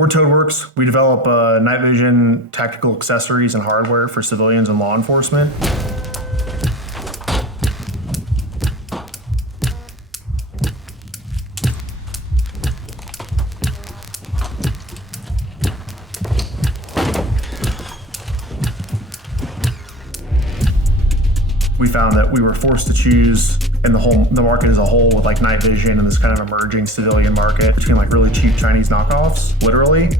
We're Toadworx. We develop night vision tactical accessories and hardware for civilians and law enforcement. We found that we were forced to choose in the market as a whole with like night vision and this kind of emerging civilian market between like really cheap Chinese knockoffs, literally,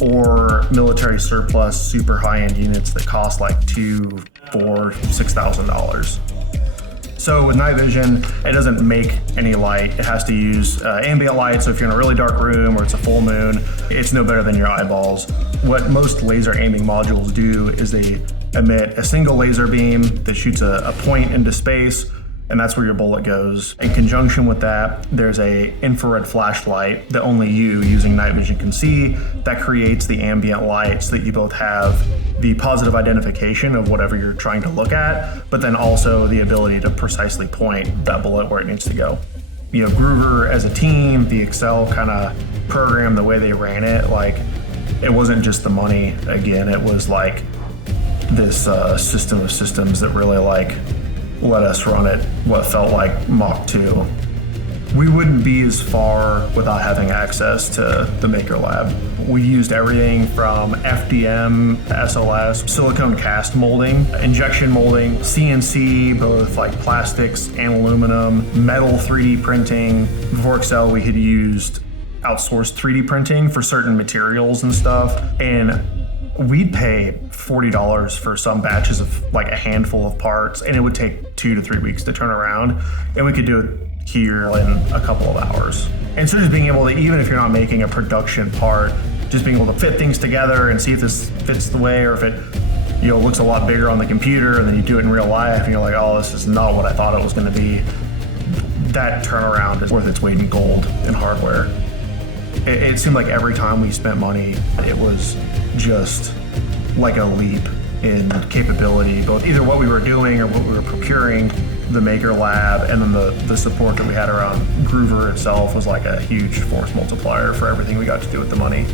or military surplus super high-end units that cost like $2,000, $4,000, $6,000. So with night vision, it doesn't make any light. It has to use ambient light, so if you're in a really dark room or it's a full moon, it's no better than your eyeballs. What most laser aiming modules do is they emit a single laser beam that shoots a point into space, and that's where your bullet goes. In conjunction with that, there's a infrared flashlight that only you, using night vision, can see that creates the ambient light so that you both have the positive identification of whatever you're trying to look at, but then also the ability to precisely point that bullet where it needs to go. You know, Groover as a team, the ACCEL kind of program, the way they ran it, like, it wasn't just the money. Again, it was like this system of systems that really like let us run it what felt like Mach 2. We wouldn't be as far without having access to the Maker Lab. We used everything from FDM, SLS, silicone cast molding, injection molding, CNC, both like plastics and aluminum, metal 3D printing. Before ACCEL, we had used outsourced 3D printing for certain materials and stuff, and we'd pay $40 for some batches of like a handful of parts, and it would take 2 to 3 weeks to turn around, and we could do it here in a couple of hours. And so just being able to, even if you're not making a production part, just being able to fit things together and see if this fits the way, or if it, you know, looks a lot bigger on the computer, and then you do it in real life and you're like, oh, this is not what I thought it was going to be. That turnaround is worth its weight in gold in hardware. It seemed like every time we spent money, it was just like a leap in capability, both either what we were doing or what we were procuring. The Maker Lab and then the support that we had around Groover itself was like a huge force multiplier for everything we got to do with the money.